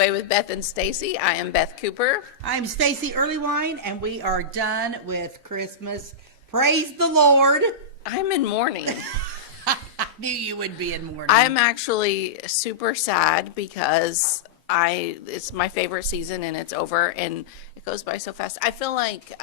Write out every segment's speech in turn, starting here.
Way with Beth and Stacey. I am Beth Cooper. I'm Stacey Earlywine, and we are done with Christmas. Praise the Lord. I'm in mourning. I knew you would be in mourning. I'm actually super sad because it's my favorite season and it's over and it goes by so fast. I feel like,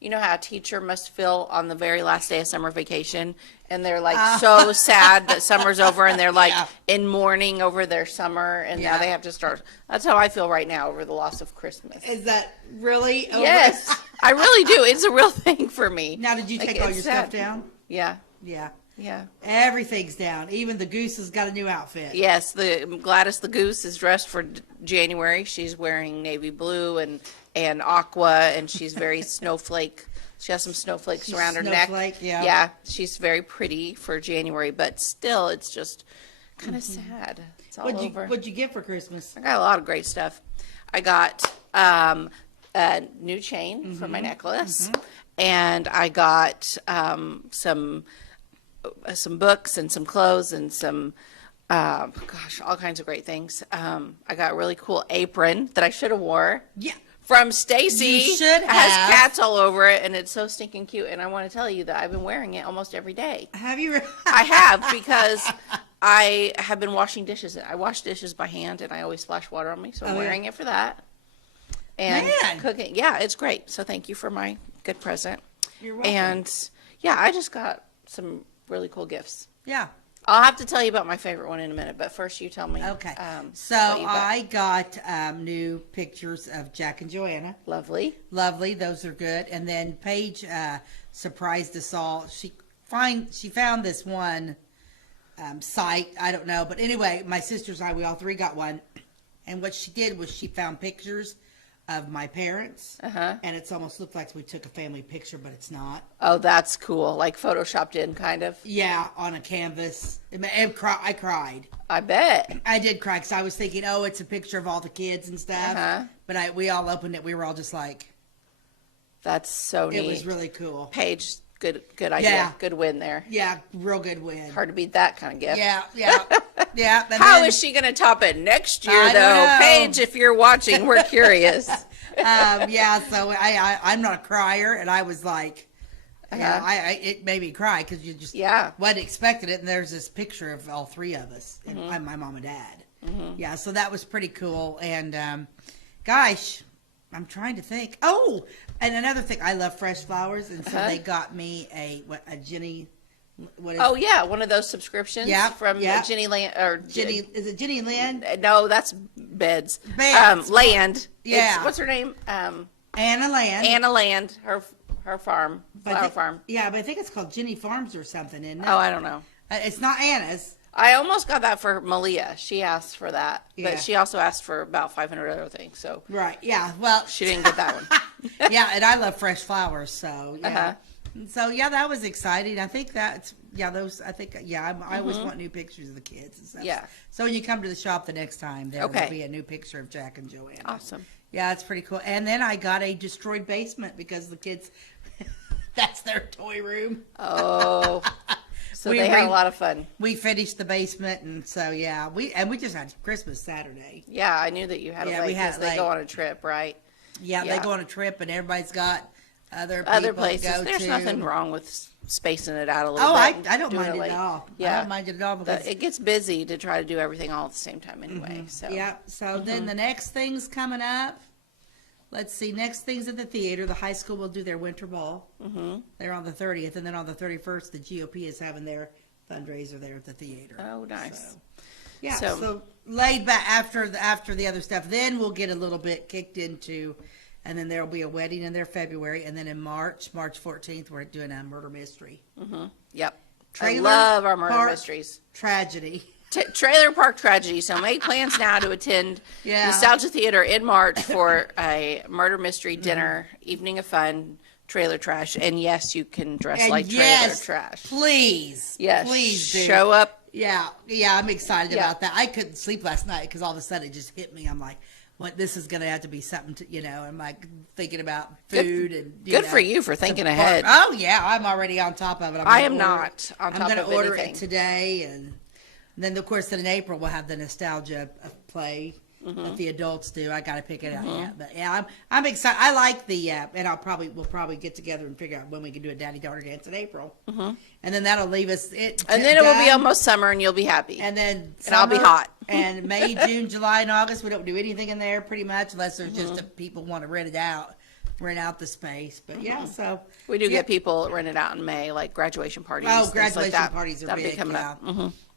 you know how a teacher must feel on the very last day of summer vacation and they're like so sad that summer's over and they're like in mourning over their summer and now they have to start. That's how I feel right now over the loss of Christmas. Is that really over? Yes, I really do. It's a real thing for me. Now, did you take all your stuff down? Yeah. Yeah. Yeah. Everything's down. Even the goose has got a new outfit. Yes, the Gladys the goose is dressed for January. She's wearing navy blue and aqua, and she's very snowflake. She has some snowflakes around her neck. Yeah. Yeah, she's very pretty for January, but still, it's just kind of sad. It's all over. What'd you get for Christmas? I got a lot of great stuff. I got a new chain for my necklace, and I got some books and some clothes and some, all kinds of great things. I got a really cool apron that I should have wore. Yeah. From Stacey. You should It has have. cats all over it, and it's so stinking cute. And I want to tell you that I've been wearing it almost every day. Have you? I have, because I have been washing dishes. I wash dishes by hand, and I always splash water on me, so I'm wearing it for that. And cooking. Yeah, it's great. So thank you for my good present. You're welcome. And, yeah, I just got some really cool gifts. Yeah. I'll have to tell you about my favorite one in a minute, but first you tell me. Okay. So what you got. I got new pictures of Jack and Joanna. Lovely. Lovely. Those are good. And then Paige surprised us all. She found this one site. I don't know. But anyway, my sisters and I, we all three got one. And what she did was she found pictures of my parents. And it's almost looked like we took a family picture, but it's not. Oh, that's cool. Like photoshopped in, kind of. Yeah, on a canvas. I cried. I bet. I did cry because I was thinking, oh, it's a picture of all the kids and stuff. But we all opened it. We were all just like, that's so neat. It was really cool. Paige, good idea. Yeah. Good win there. Yeah, real good win. Hard to beat that kind of gift. Yeah. Yeah. How is she going to top it next year, I though? don't know. Paige, if you're watching, we're curious. Yeah, so I'm not a crier, and I was like, it made me cry because you just wasn't expecting it. And there's this picture of all three of us, and my mom and dad. Yeah, so that was pretty cool. And gosh, I'm trying to think. Oh, and another thing, I love fresh flowers, and so they got me a Jenny. Oh yeah, one of those subscriptions. From Jenny Land or Jenny. Is it Jenny Land? No, that's Beds. Land. Yeah. What's her name? Anna Land. Anna Land. Her farm. Flower farm. Yeah, but I think it's called Jenny Farms or something, isn't it? Oh, I don't know. It's not Anna's. I almost got that for Malia. She asked for that, Yeah. but she also asked for about 500 other things. So right. Yeah. Well, she didn't get that one. Yeah, and I love fresh flowers, so yeah. So yeah, that was exciting. I think that's I always want new pictures of the kids and stuff. Yeah. So when you come to the shop the next time, there'll be a new picture of Jack and Joanna. Awesome. Yeah, it's pretty cool. And then I got a destroyed basement because the kids, that's their toy room. Oh. So they had a lot of fun. We finished the basement, and so yeah, we just had Christmas Saturday. Yeah, I knew that you had a lake because they go on a trip, right? Yeah, they go on a trip, and everybody's got other places. To go There's to. nothing wrong with spacing it out a little bit. bit. I don't mind it at all. Yeah. I don't mind it at all because it gets busy to try to do everything all at the same time anyway. So yeah. So then the next thing's coming up. Let's see. Next thing's at the theater. The high school will do their winter ball. They're on the 30th, and then on the 31st, the GOP is having their fundraiser there at the theater. Oh, nice. So, so laid back after the other stuff. Then we'll get a little bit kicked into, and then there'll be a wedding in there February, and then in March 14th, we're doing a murder mystery. Yep. Trailer I love our murder Park mysteries. Tragedy. Trailer Park Tragedy. So make plans now to attend Nostalgia Theater in March for a murder mystery dinner, evening of fun, trailer trash. And yes, you can dress like trailer trash. Please. Yes. Please do. Show up. Yeah, I'm excited about that. I couldn't sleep last night because all of a sudden it just hit me. I'm like, what, this is going to have to be something to, I'm like thinking about food and, Good for you for thinking ahead. Oh, yeah, I'm already on top of it. I am not on top of anything. I'm going to order it today. And then, of course, in April, we'll have the nostalgia play. that the adults do. I got to pick it out yet, but yeah, I'm excited. I like the and we'll probably get together and figure out when we can do a daddy daughter dance in April, and then that'll leave us and then it will be almost summer, and you'll be happy, and then I'll be hot. And May, June, July, and August, we don't do anything in there pretty much unless there's just people want to rent out the space. But yeah, so we do get people rented out in May, like graduation parties. Oh, graduation like parties are That'll big. be coming up.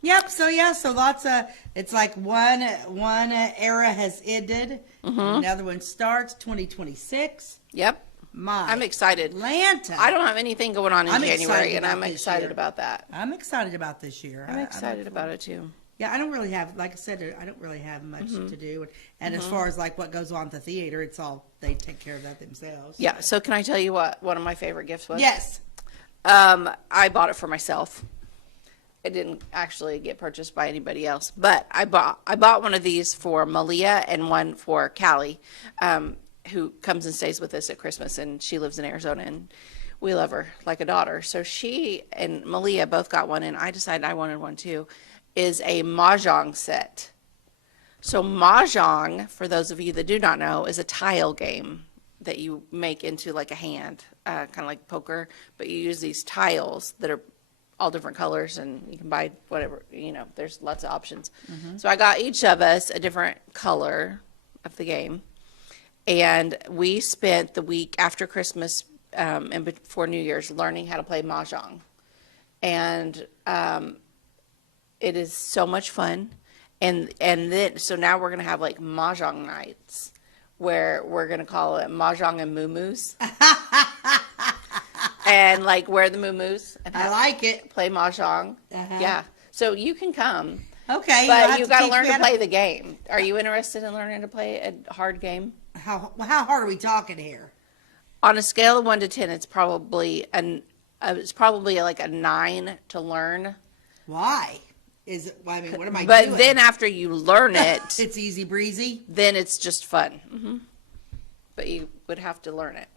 Yep. So lots of, it's like one era has ended, another one starts 2026. Yep. I'm excited. Atlanta. I don't have anything going on in January, and I'm excited about that. I'm excited about this year. I'm excited about it too. Yeah, I don't really have, like I said, I don't really have much to do. And as far as like what goes on at the theater, it's all, they take care of that themselves. Yeah. So can I tell you what one of my favorite gifts was? Yes. I bought it for myself. It didn't actually get purchased by anybody else, but I bought one of these for Malia and one for Callie, who comes and stays with us at Christmas, and she lives in Arizona, and we love her like a daughter. So she and Malia both got one, and I decided I wanted one too. Is a mahjong set. So mahjong, for those of you that do not know, is a tile game that you make into like a hand, kind of like poker, but you use these tiles that are all different colors, and you can buy whatever, there's lots of options. So I got each of us a different color of the game, and we spent the week after Christmas and before New Year's learning how to play mahjong. And it is so much fun. And then, so now we're going to have like mahjong nights where we're going to call it mahjong and moo-moos. And like wear the moo-moos. I like it. Play mahjong. Yeah. So you can come. Okay. But you got to learn to play the game. Are you interested in learning to play a hard game? How hard are we talking here? On a scale of 1 to 10, it's probably like a 9 to learn. Why? Is it? Well, I mean, what am I But doing? then after you learn it, it's easy breezy. Then it's just fun. But you would have to learn it.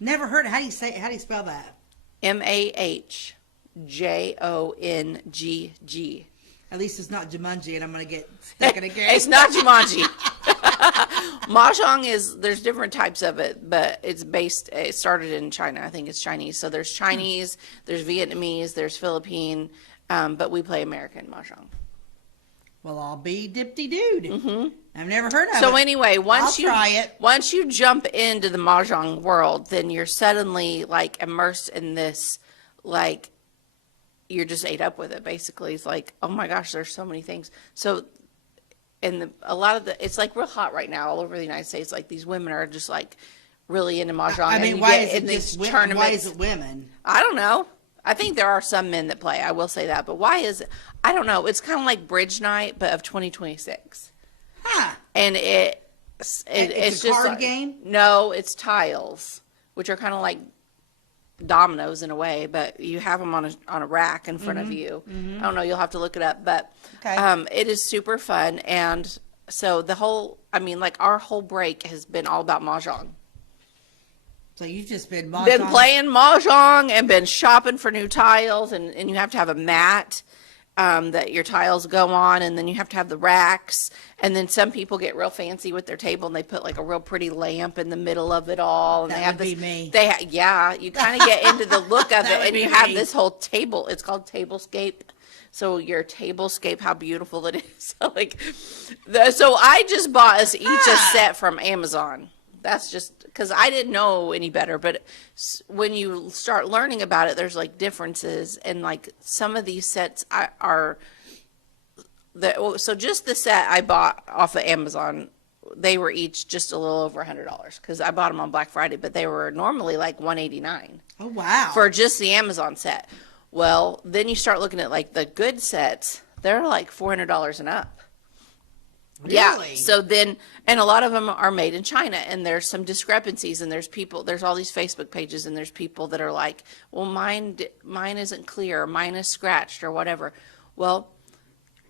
Never heard. How do you spell that? Mahjongg. At least it's not Jumanji, and I'm gonna get stuck in a game. It's not Jumanji. Mahjong there's different types of it, but it started in China. I think it's Chinese. So there's Chinese, there's Vietnamese, there's Philippine, but we play American Mahjong. Well, I'll be dipty dude. I've never heard of it. So anyway, once you jump into the Mahjong world, then you're suddenly like immersed in this, like you're just ate up with it. Basically, it's like, oh my gosh, there's so many things. So, it's like real hot right now all over the United States. Like these women are just like really into Mahjong. I mean, why is it women? I don't know. I think there are some men that play. I will say that, but why is it? I don't know. It's kind of like Bridge Night, but of 2026. And it's just a card game? No, it's tiles, which are kind of like dominoes in a way, but you have them on a rack in front of you. I don't know. You'll have to look it up, but it is super fun. And so our whole break has been all about Mahjong. So you've just been playing Mahjong and been shopping for new tiles, and you have to have a mat that your tiles go on, and then you have to have the racks, and then some people get real fancy with their table, and they put like a real pretty lamp in the middle of it all. And that would be me. You kind of get into the look of it, and you have this whole table. It's called tablescape. So your tablescape, how beautiful it is. So I just bought us each a set from Amazon. That's just because I didn't know any better. But when you start learning about it, there's like differences. And like some of these sets so just the set I bought off of Amazon, they were each just a little over $100 because I bought them on Black Friday, but they were normally like $189. Oh, wow. For just the Amazon set. Well, then you start looking at like the good sets, they're like $400 and up. Really? Yeah. So then, and a lot of them are made in China, and there's some discrepancies, and there's all these Facebook pages, and there's people that are like, well, mine isn't clear, or mine is scratched, or whatever. Well,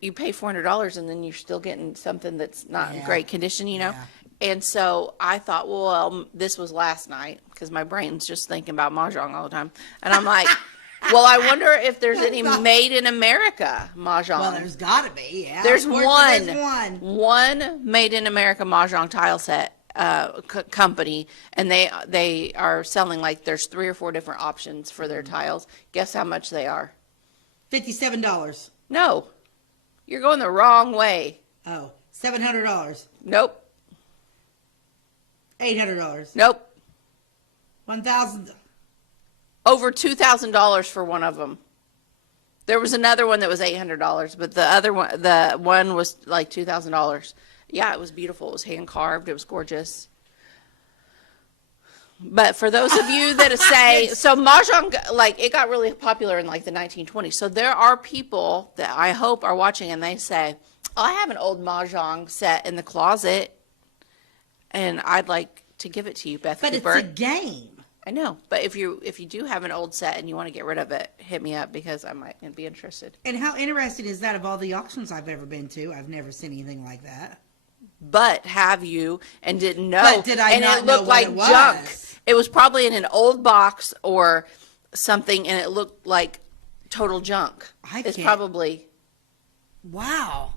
you pay $400, and then you're still getting something that's not in great condition, you know? Yeah. And so I thought, well, this was last night, because my brain's just thinking about Mahjong all the time. And I'm like, Well, I wonder if there's any made in America Mahjong. Well, there's got to be. Yeah, there's one. There's one. One made in America Mahjong tile set company, and they are selling like there's 3 or 4 different options for their tiles. Guess how much they are? $57. No, you're going the wrong way. Oh, $700. Nope. $800. Nope. $1,000. Over $2,000 for one of them. There was another one that was $800, but the one was like $2,000. Yeah, it was beautiful. It was hand carved. It was gorgeous. But for those of you that say, so Mahjong, like, it got really popular in like the 1920s. So there are people that I hope are watching and they say, oh, I have an old Mahjong set in the closet and I'd like to give it to you, Beth Cooper. But it's a game. I know, but if you do have an old set and you want to get rid of it, hit me up because I might be interested. And how interesting is that? Of all the auctions I've ever been to, I've never seen anything like that. But have you and didn't know? But did I and not it know looked what like it was? junk. It was probably in an old box or something, and it looked like total junk. It's probably. Wow.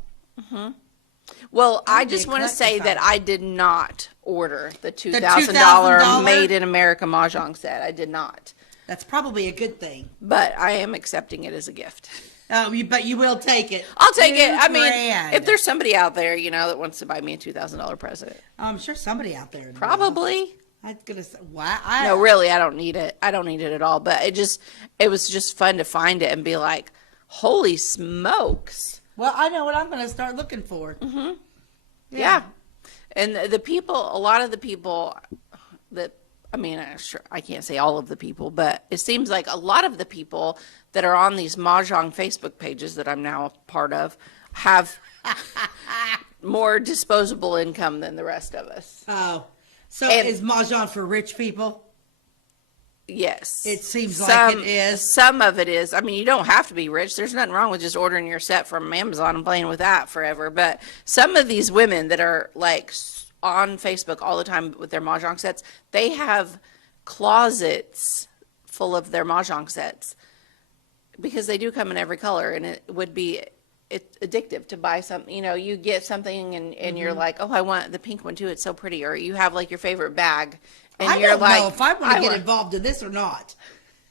Well, I just want to say that I did not order the $2,000 made in America Mahjong set. I did not. That's probably a good thing. But I am accepting it as a gift. Oh, but you will take it. I'll take it. I mean, if there's somebody out there, that wants to buy me a $2,000 present. I'm sure somebody out there. Probably. I'm gonna say, why? No, really, I don't need it. I don't need it at all. But it was just fun to find it and be like, holy smokes. Well, I know what I'm going to start looking for. Mm-hmm. Yeah. And a lot of the people that, I mean, sure, I can't say all of the people, but it seems like a lot of the people that are on these Mahjong Facebook pages that I'm now a part of have more disposable income than the rest of us. Oh. So is Mahjong for rich people? Yes. It seems like it is. Some of it is. I mean, you don't have to be rich. There's nothing wrong with just ordering your set from Amazon and playing with that forever. But some of these women that are like on Facebook all the time with their Mahjong sets, they have closets full of their Mahjong sets because they do come in every color, and it's addictive to buy something. You get something and you're like, oh, I want the pink one too. It's so pretty. Or you have like your favorite bag. And I don't know if I want to get involved in this or not.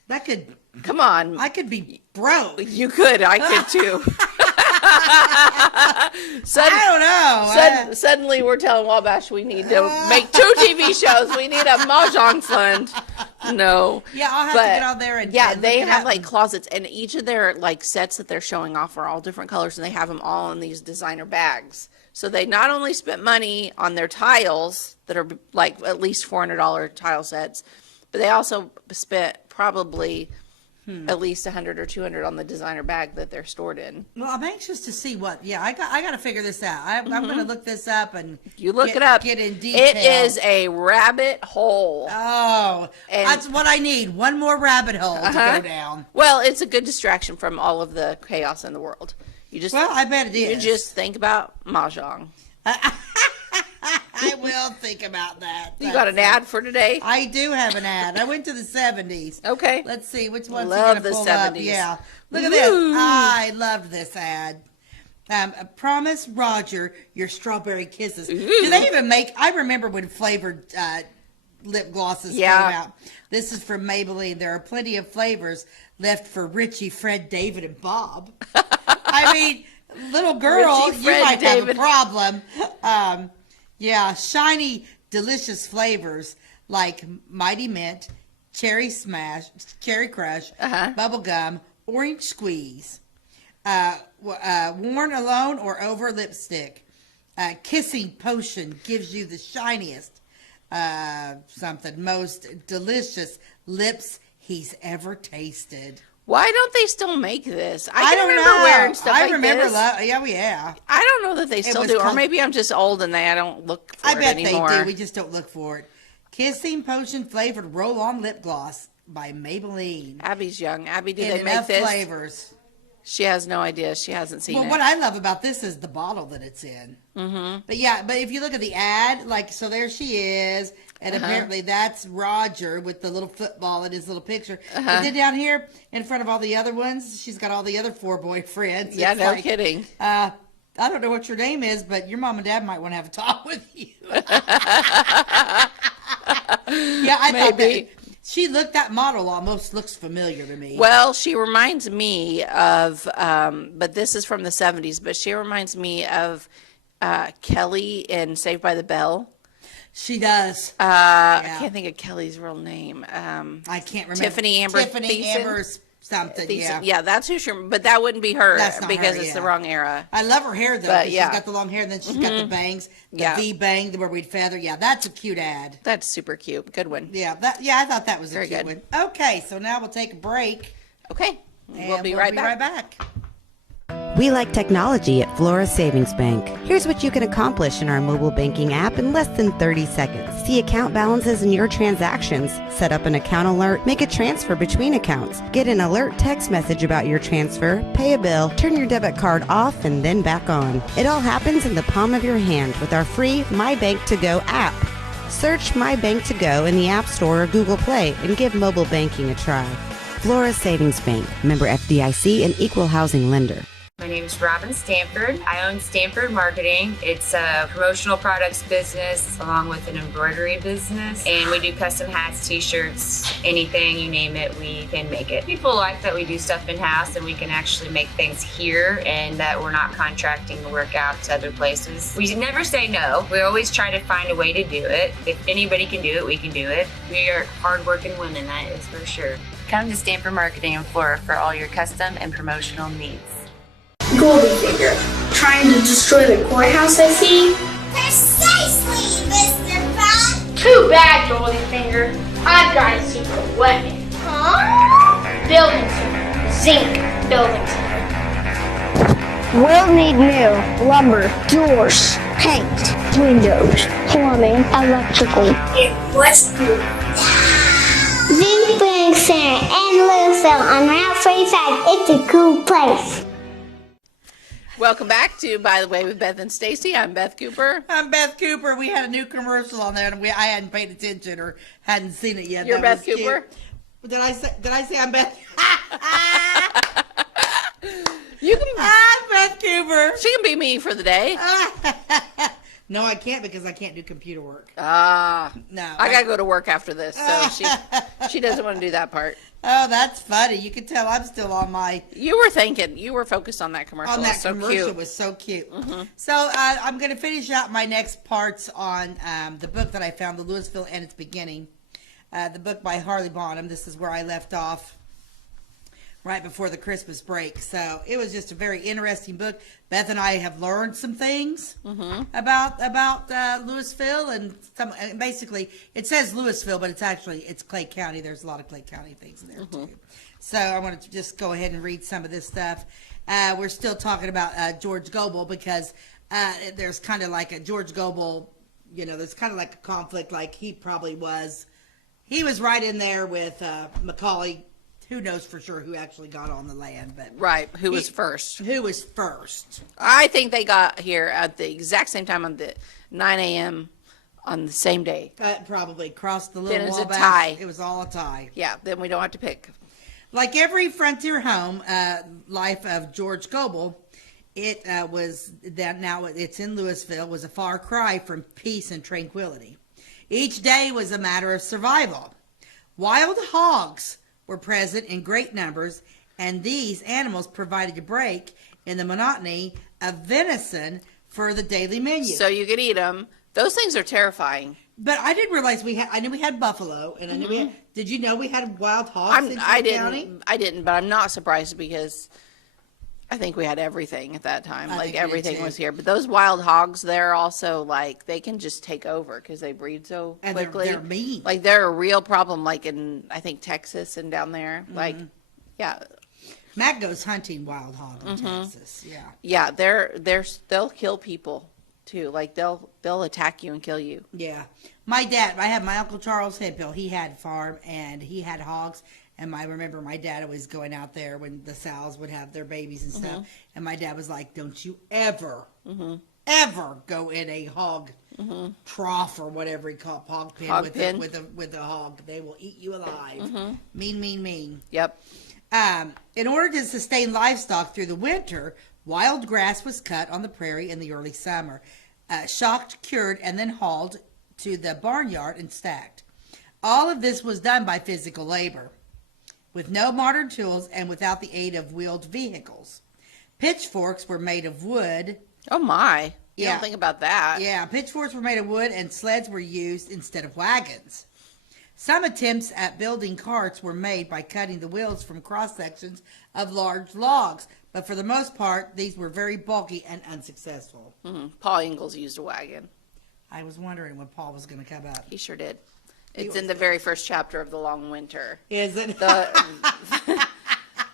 That could. Come on. I could be broke. You could. I could too. I don't know. Suddenly we're telling Wabash we need to make 2 TV shows. We need a Mahjong fund. No. Yeah, I'll have to get on there and they have like closets, and each of their like sets that they're showing off are all different colors, and they have them all in these designer bags. So they not only spent money on their tiles that are like at least $400 tile sets, but they also spent probably at least $100 or $200 on the designer bag that they're stored in. Well, I'm anxious to see what. Yeah, I got to figure this out. I'm going to look this up and you look it up. Get in detail. It is a rabbit hole. Oh, that's what I need. One more rabbit hole to go down. Well, it's a good distraction from all of the chaos in the world. I bet it is. You just think about Mahjong. I will think about that. You got an ad for today? I do have an ad. I went to the 70s. Okay. Let's see which one's going to pull the 70s. up. Yeah. Look at this. I loved this ad. Promise Roger your strawberry kisses. Ooh. Do they even make? I remember when flavored lip glosses came out. This is from Maybelline. There are plenty of flavors left for Richie, Fred, David, and Bob. I mean, little girl, Richie, Fred, you might David. have a problem. Shiny, delicious flavors like Mighty Mint, Cherry Smash, Cherry Crush, Bubble Gum, Orange Squeeze. Worn alone or over lipstick. Kissing Potion gives you the shiniest, most delicious lips he's ever tasted. Why don't they still make this? I don't remember know. wearing stuff I like remember this. Yeah. I don't know that they still do, or maybe I'm just old and I don't look for it anymore. I bet they do. We just don't look for it. Kissing Potion flavored roll-on lip gloss by Maybelline. Abby's young. Abby, do they make enough this? Flavors. She has no idea. She hasn't seen it. Well, what I love about this is the bottle that it's in. Mm-hmm. But if you look at the ad, so there she is. And apparently that's Roger with the little football in his little picture. And then down here in front of all the other ones, she's got all the other 4 boyfriends. Yeah, no kidding. I don't know what your name is, but your mom and dad might want to have a talk with you. Yeah, I thought that model almost looks familiar to me. Well, she reminds me of, but this is from the 70s, but she reminds me of Kelly in Saved by the Bell. She does. I can't think of Kelly's real name. I can't remember. Tiffany Amber something. Thiessen. Yeah, that's who she. But that wouldn't be her because her, it's the wrong era. I love her hair though. But, she's got the long hair, and then she's got the bangs, the V bang, where we'd feather. Yeah, that's a cute ad. That's super cute. Good one. Yeah, I thought that was a cute one. Okay, so now we'll take a break. Okay, we'll be right back. We like technology at Flora Savings Bank. Here's what you can accomplish in our mobile banking app in less than 30 seconds. See account balances in your transactions, set up an account alert, make a transfer between accounts, get an alert text message about your transfer, pay a bill, turn your debit card off and then back on. It all happens in the palm of your hand with our free My Bank to Go app. Search My Bank to Go in the App Store or Google Play and give mobile banking a try. Flora Savings Bank, member FDIC and equal housing lender. My name is Robin Stanford. I own Stanford Marketing. It's a promotional products business along with an embroidery business. And we do custom hats, t-shirts, anything, you name it, we can make it. People like that we do stuff in-house and we can actually make things here and that we're not contracting the work out to other places. We never say no. We always try to find a way to do it. If anybody can do it, we can do it. We are hardworking women, that is for sure. Come to Stanford Marketing in Flora for all your custom and promotional needs. Goldfinger, trying to destroy the courthouse, I see. Precisely, Mr. Frog. Too bad, Goldfinger. I've got a secret weapon. Huh? Building center. Zinc building center. We'll need new lumber, doors, paint, windows, plumbing, electrical. It was good. Zinc Building Center in Louisville on Route 45. It's a cool place. Welcome back to By the Way with Beth and Stacey. I'm Beth Cooper. I'm Beth Cooper. We had a new commercial on there, and I hadn't paid attention or hadn't seen it yet. You're Beth Cooper? Did I say I'm Beth? You can. I'm Beth Cooper. She can be me for the day. No, I can't because I can't do computer work. No. I gotta go to work after this, so she doesn't want to do that part. Oh, that's funny. You can tell I'm still on my. You were focused on that commercial. On that so commercial, cute. was so cute. Mm-hmm. So I'm going to finish out my next parts on the book that I found, The Louisville and Its Beginning, the book by Harley Bonham. This is where I left off right before the Christmas break. So it was just a very interesting book. Beth and I have learned some things about Louisville, and basically it says Louisville, but it's Clay County. There's a lot of Clay County things in there too. So I wanted to just go ahead and read some of this stuff. We're still talking about George Goebel because there's kind of like a George Goebel, there's kind of like a conflict. Like he was right in there with Macaulay. Who knows for sure who actually got on the land, but Who was first? Who was first? I think they got here at the exact same time on the 9 a.m. on the same day. Probably crossed the little Then it's a Wabash. tie. It was all a tie. Yeah, then we don't have to pick. Like every frontier home, life of George Goebel, it was that now it's in Louisville, was a far cry from peace and tranquility. Each day was a matter of survival. Wild hogs were present in great numbers, and these animals provided a break in the monotony of venison for the daily menu. So you could eat them. Those things are terrifying. But I didn't realize I knew we had buffalo, and I knew we had. Did you know we had wild hogs in Clay County? I didn't, but I'm not surprised because I think we had everything at that time. Like everything was here. But those wild hogs, they're also like they can just take over because they breed so quickly. And they're mean. Like they're a real problem. Like in I think Texas and down there. Like yeah. Matt goes hunting wild hog in Texas. Yeah, they'll kill people too. Like they'll attack you and kill you. Yeah. My dad, I have my Uncle Charles Hemphill. He had a farm and he had hogs. And I remember my dad always going out there when the sows would have their babies and stuff. And my dad was like, don't you ever ever go in a hog trough or whatever you call it, hog pen, Hog pen. with a hog. They will eat you alive. Mean. Yep. In order to sustain livestock through the winter, wild grass was cut on the prairie in the early summer, shocked, cured, and then hauled to the barnyard and stacked. All of this was done by physical labor, with no modern tools and without the aid of wheeled vehicles. Pitchforks were made of wood. Oh my. You Yeah. don't think about that. Yeah, pitchforks were made of wood and sleds were used instead of wagons. Some attempts at building carts were made by cutting the wheels from cross sections of large logs, but for the most part, these were very bulky and unsuccessful. Paul Ingalls used a wagon. I was wondering when Paul was going to come up. He sure did. It's in the very first chapter of The Long Winter. Is it?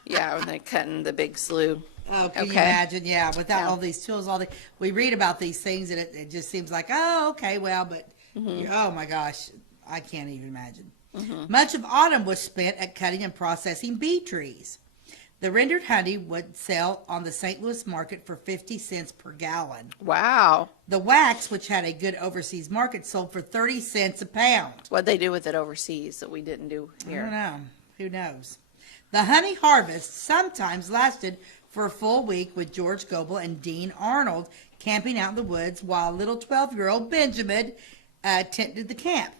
Yeah, when they're cutting the big slough. Oh, can you Okay. imagine? Yeah, without all these tools, we read about these things and it just seems like, oh, okay, well, but oh my gosh, I can't even imagine. Much of autumn was spent at cutting and processing bee trees. The rendered honey would sell on the St. Louis market for 50 cents per gallon. Wow. The wax, which had a good overseas market, sold for 30 cents a pound. What'd they do with it overseas that we didn't do I don't here? know. Who knows? The honey harvest sometimes lasted for a full week, with George Goebel and Dean Arnold camping out in the woods while little 12-year-old Benjamin tended the camp.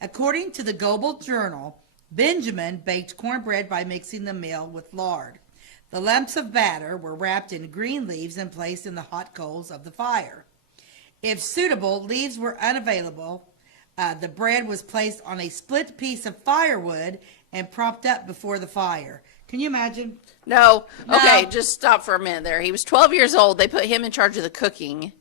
According to the Goebel Journal, Benjamin baked cornbread by mixing the meal with lard. The lumps of batter were wrapped in green leaves and placed in the hot coals of the fire. If suitable leaves were unavailable, the bread was placed on a split piece of firewood and propped up before the fire. Can you imagine? No. No. Okay, just stop for a minute there. He was 12 years old. They put him in charge of the cooking.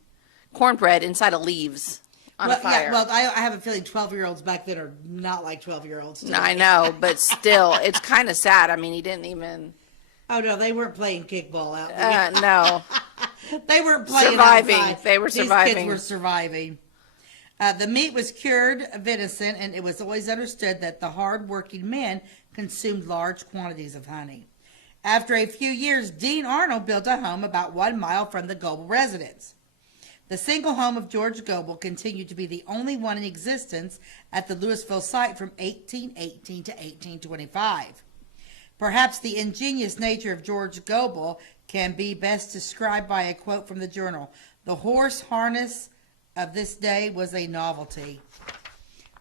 Cornbread inside of leaves on a fire. Yeah, well, I have a feeling 12-year-olds back then are not like 12-year-olds today. I know, but still, it's kind of sad. I mean, he didn't even. Oh, no, they weren't playing kickball out there. No. They weren't playing Surviving. outside. They were These surviving. kids were surviving. The meat was cured venison, and it was always understood that the hard-working men consumed large quantities of honey. After a few years, Dean Arnold built a home about 1 mile from the Goebel residence. The single home of George Goebel continued to be the only one in existence at the Louisville site from 1818 to 1825. Perhaps the ingenious nature of George Goebel can be best described by a quote from the journal. The horse harness of this day was a novelty.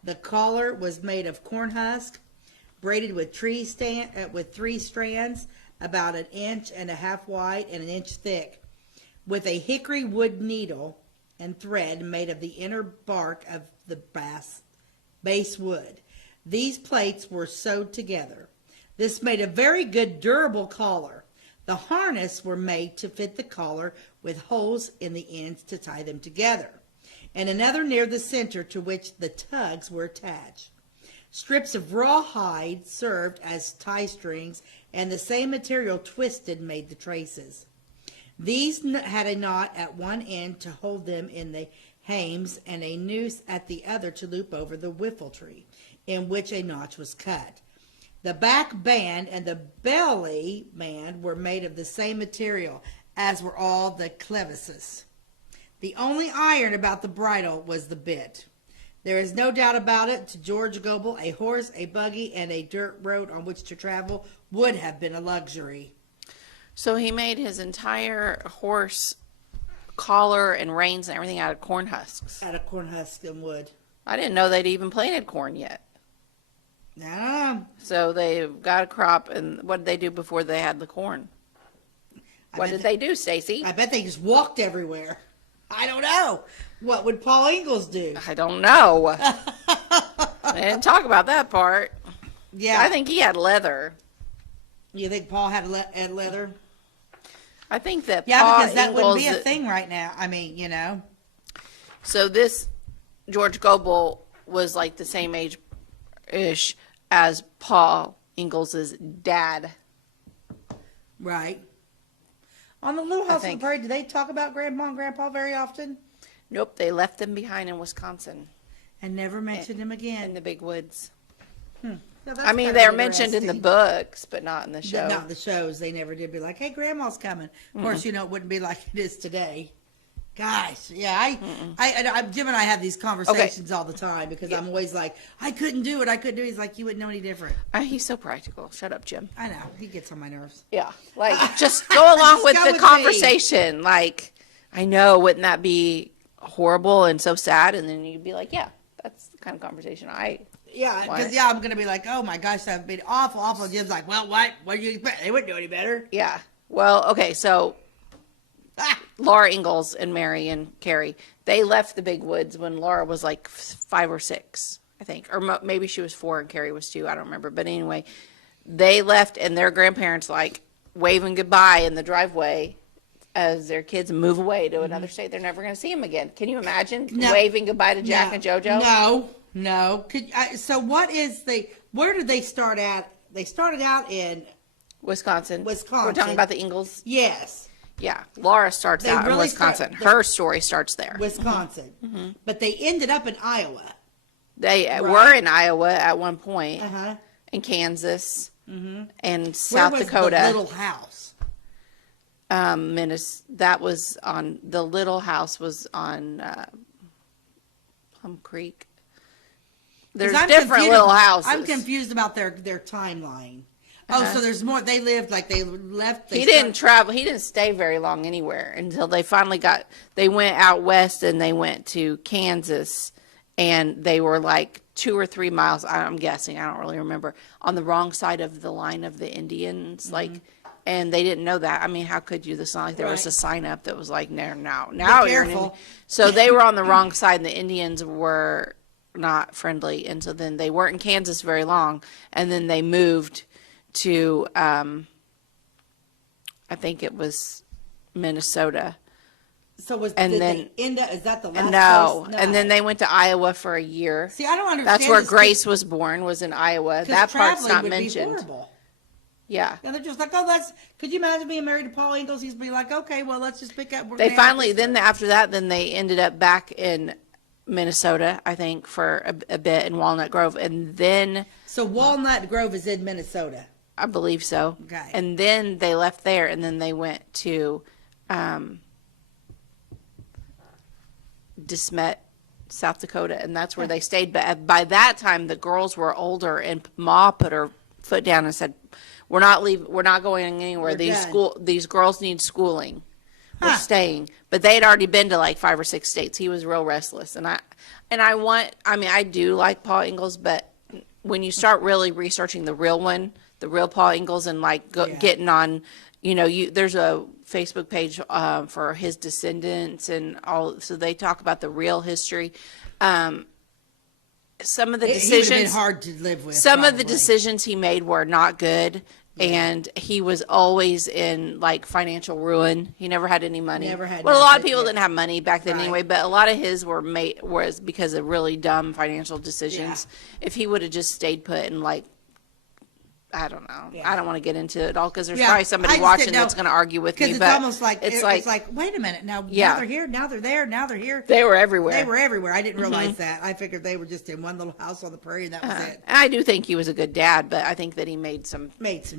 The collar was made of corn husk, braided with three strands, about 1.5 inches wide and 1 inch thick, with a hickory wood needle and thread made of the inner bark of the base wood. These plates were sewed together. This made a very good durable collar. The harness were made to fit the collar with holes in the ends to tie them together, and another near the center to which the tugs were attached. Strips of raw hide served as tie strings, and the same material twisted made the traces. These had a knot at one end to hold them in the hames and a noose at the other to loop over the whiffletree, in which a notch was cut. The back band and the belly band were made of the same material, as were all the clevises. The only iron about the bridle was the bit. There is no doubt about it, to George Goebel, a horse, a buggy, and a dirt road on which to travel would have been a luxury. So he made his entire horse collar and reins and everything out of corn husks. Out of corn husk and wood. I didn't know they'd even planted corn yet. No. So they got a crop, and what did they do before they had the corn? What did they do, Stacey? I bet they just walked everywhere. I don't know. What would Paul Ingalls do? I don't know. They didn't talk about that part. Yeah. I think he had leather. You think Paul had leather? I think that Yeah, Paul because that wouldn't be a Ingalls- thing right now. I mean, you know. So this George Goebel was like the same age-ish as Paul Ingalls' dad. Right. On the Little House on the think. Prairie, do they talk about Grandma and Grandpa very often? Nope, they left them behind in Wisconsin And never mentioned him in again. the big woods. So that's I mean, kinda they're mentioned in the interesting. books, but not in the show. Not the shows. They never did be like, hey, Grandma's coming. Of course, you know, it wouldn't be like it is today. Gosh, yeah, Jim and I have these conversations all the time because I'm always like, I couldn't do it. He's like, you wouldn't know any different. He's so practical. Shut up, Jim. I know. He gets on my nerves. Yeah. Like, just go along with the conversation. Me. Like, I know, wouldn't that be horrible and so sad? And then you'd be like, yeah, that's the kind of conversation Yeah, because I'm going to be like, oh my gosh, that'd be awful. Jim's like, well, what do you expect? They wouldn't do any better. Yeah. Well, okay, so Laura Ingalls and Mary and Carrie, they left the big woods when Laura was like 5 or 6, I think. Or maybe she was 4 and Carrie was 2. I don't remember. But anyway, they left and their grandparents like waving goodbye in the driveway as their kids move away to another state. They're never going to see them again. Can you imagine waving goodbye to Jack and JoJo? No. So where did they start at? They started out in Wisconsin. We're talking about the Ingalls? Yes. Yeah, Laura starts out in Wisconsin. Her story starts there. Wisconsin. Mm-hmm. But they ended up in Iowa. They were in Iowa at one point, in Kansas, and South Dakota. Where was the little house? That was on, the little house was on Plum Creek. There's different little houses. I'm confused about their timeline. Oh, so there's more. They lived like they left. He didn't travel. He didn't stay very long anywhere until they finally they went out west and they went to Kansas and they were like 2 or 3 miles, I'm guessing, I don't really remember, on the wrong side of the line of the Indians. Like, and they didn't know that. I mean, how could you? It's not like there was a sign up that was like, now be careful. So they were on the wrong side and the Indians were not friendly. And so then they weren't in Kansas very long. And then they moved to I think it was Minnesota. So is that the last no. place? No, and then they went to Iowa for a year. See, I don't understand. That's where Grace was born, was in Iowa. That part's not mentioned. Yeah. And they're just like, could you imagine being married to Paul Ingalls? He's be like, okay, well, let's just pick up. After that, then they ended up back in Minnesota, I think, for a bit in Walnut Grove. And then. So Walnut Grove is in Minnesota. I believe so. Okay. And then they left there, and then they went to DeSmet, South Dakota, and that's where they stayed. But by that time, the girls were older, and Ma put her foot down and said, "We're not leaving. We're not going anywhere. These girls need schooling. We're staying." But they had already been to like 5 or 6 states. He was real restless, and I do like Paul Ingalls, but when you start really researching the real Paul Ingalls, and like getting on, there's a Facebook page for his descendants and all, so they talk about the real history. Some of the decisions, he would have been hard to live with. Some of the decisions he made were not good. And he was always in like financial ruin. He never had any money. A lot of people didn't have money back then anyway, but a lot of his was because of really dumb financial decisions. Yeah. If he would have just stayed put and like, I don't know. Yeah. I don't want to get into it all because there's probably somebody watching that's going to argue with me. Because it's almost like it's like wait a minute, now they're here, now they're there, now they're here. They were everywhere. I didn't realize that. I figured they were just in one little house on the prairie and that was it. I do think he was a good dad, but I think that he made some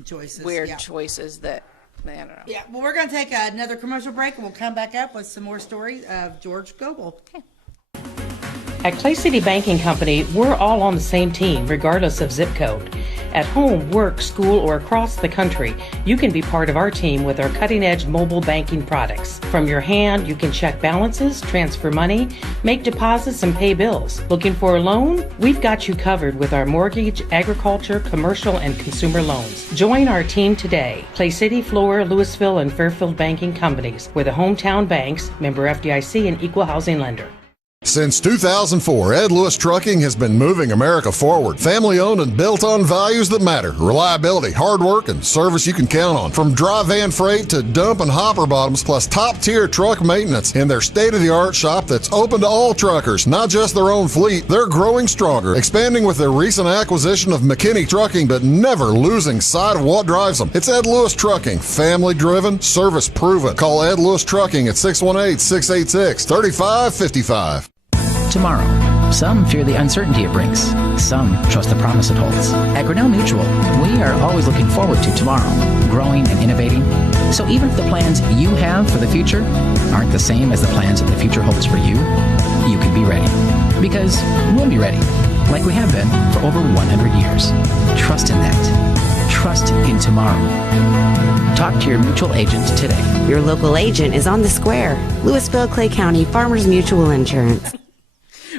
choices, weird choices that I don't know. Yeah, well, we're going to take another commercial break and we'll come back up with some more stories of George Goebel. Okay. At Clay City Banking Company, we're all on the same team, regardless of zip code. At home, work, school, or across the country, you can be part of our team with our cutting-edge mobile banking products. From your hand, you can check balances, transfer money, make deposits, and pay bills. Looking for a loan? We've got you covered with our mortgage, agriculture, commercial, and consumer loans. Join our team today. Clay City, Flora, Louisville, and Fairfield Banking Companies. We're the hometown banks, member FDIC, and equal housing lender. Since 2004, Ed Lewis Trucking has been moving America forward. Family-owned and built on values that matter. Reliability, hard work, and service you can count on. From dry van freight to dump and hopper bottoms, plus top-tier truck maintenance in their state-of-the-art shop that's open to all truckers, not just their own fleet. They're growing stronger, expanding with their recent acquisition of McKinney Trucking, but never losing sight of what drives them. It's Ed Lewis Trucking, family-driven, service-proven. Call Ed Lewis Trucking at 618-686-3555. Tomorrow, Some fear the uncertainty it brings. Some trust the promise it holds. At Grinnell Mutual, we are always looking forward to tomorrow, growing and innovating. So even if the plans you have for the future aren't the same as the plans that the future holds for you, you can be ready. Because we'll be ready, like we have been for over 100 years. Trust in that. Trust in tomorrow. Talk to your mutual agent today. Your local agent is on the square. Louisville, Clay County, Farmers Mutual Insurance.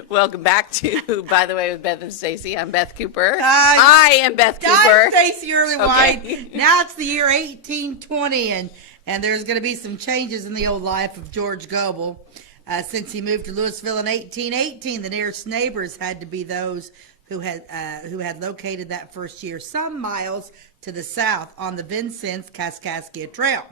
Welcome back to By the Way with Beth and Stacey. I'm Beth Cooper. I am Beth Cooper. I'm Stacey Earlywine. Okay. Now it's the year 1820, and there's going to be some changes in the old life of George Goebel. Since he moved to Louisville in 1818, the nearest neighbors had to be those who had located that first year some miles to the south on the Vincennes-Kaskaskia Trail.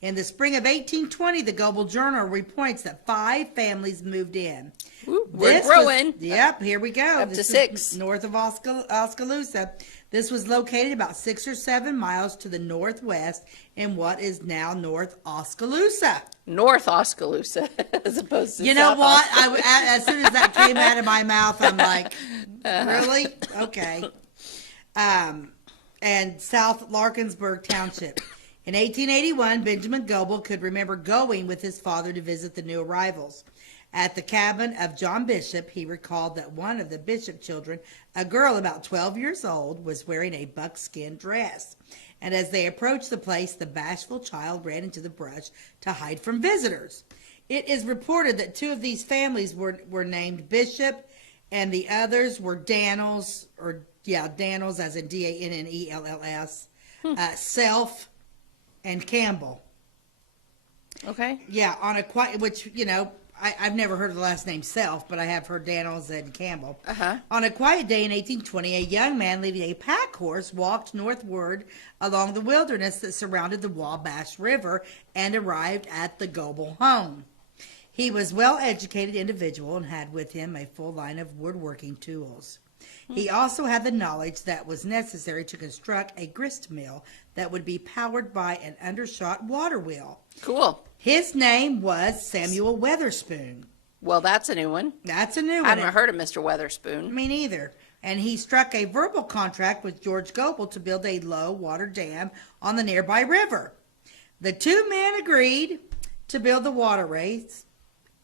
In the spring of 1820, the Goebel Journal reports that 5 families moved in. Ooh, we're growing. Yep, here we go. Up to 6. North of Oskaloosa. This was located about 6 or 7 miles to the northwest in what is now North Oskaloosa. North Oskaloosa, as opposed to You know South what? Oskaloosa. As soon as that came out of my mouth, I'm like, really? Okay. And South Larkinsburg Township. In 1881, Benjamin Goebel could remember going with his father to visit the new arrivals. At the cabin of John Bishop, he recalled that one of the Bishop children, a girl about 12 years old, was wearing a buckskin dress. And as they approached the place, the bashful child ran into the brush to hide from visitors. It is reported that 2 of these families were named Bishop, and the others were Dannels, Dannels as in Dannells, Self, and Campbell. Okay. Yeah, on a quiet, which, you know, I've never heard of the last name Self, but I have heard Dannels and Campbell. Uh-huh. On a quiet day in 1820, a young man leading a pack horse walked northward along the wilderness that surrounded the Wabash River and arrived at the Goebel home. He was a well-educated individual and had with him a full line of woodworking tools. He also had the knowledge that was necessary to construct a grist mill that would be powered by an undershot water wheel. Cool. His name was Samuel Weatherspoon. Well, that's a new one. That's a new one. I haven't heard of Mr. Weatherspoon. Me neither. And he struck a verbal contract with George Goebel to build a low water dam on the nearby river. The 2 men agreed to build the waterways,